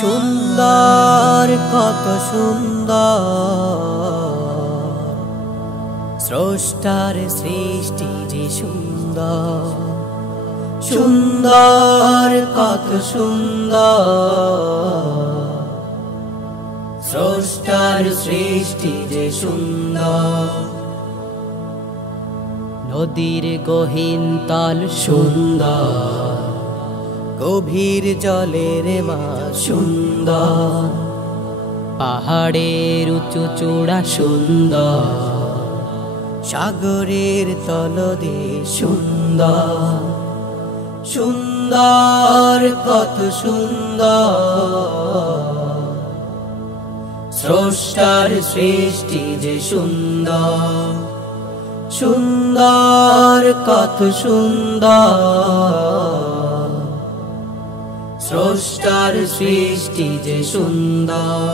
সুন্দর কত সুন্দর স্রষ্টার সৃষ্টি যে সুন্দর, সুন্দর কত সুন্দর স্রষ্টার সৃষ্টি যে সুন্দর। নদীর গহীন তাল সুন্দর, গভীর জলের মাছ সুন্দর, পাহাড়ের উঁচু চূড়া সুন্দর, সাগরের তলদেশ সুন্দর, সুন্দর কত সুন্দর স্রষ্টার সৃষ্টি যে সুন্দর, সুন্দর কত সুন্দর স্রষ্টার সৃষ্টি যে সুন্দর।